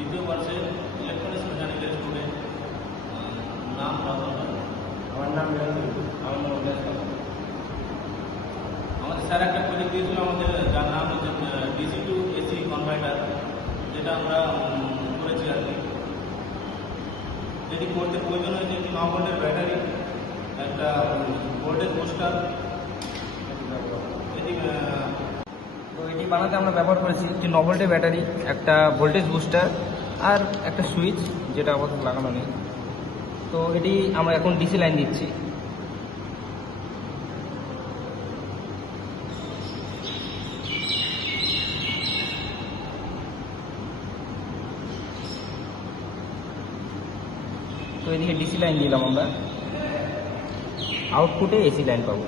দ্বিতীয় বর্ষে electronics mechanical student. নাম আমার নাম আমার নাম আমাদের স্যার একটা প্রজেক্ট দিয়েছিল আমাদের, যার নাম হচ্ছে ডিসি টু এসি কনভার্টার, যেটা আমরা করেছি আর কি। যেটি করতে প্রয়োজন হয়েছে একটি 9 ভোল্টের ব্যাটারি, একটা ভোল্টেজ বুস্টার। তো এটি বানাতে আমরা ব্যবহার করেছি একটি 9 ভোল্টের ব্যাটারি, একটা ভোল্টেজ বুস্টার আর একটা সুইচ, যেটা আপাতত লাগানো নেই। তো এটি আমরা এখন ডিসি লাইন দিচ্ছি। তো এদিকে ডিসি লাইন দিলাম আমরা, আউটপুটে এসি লাইন পাবো।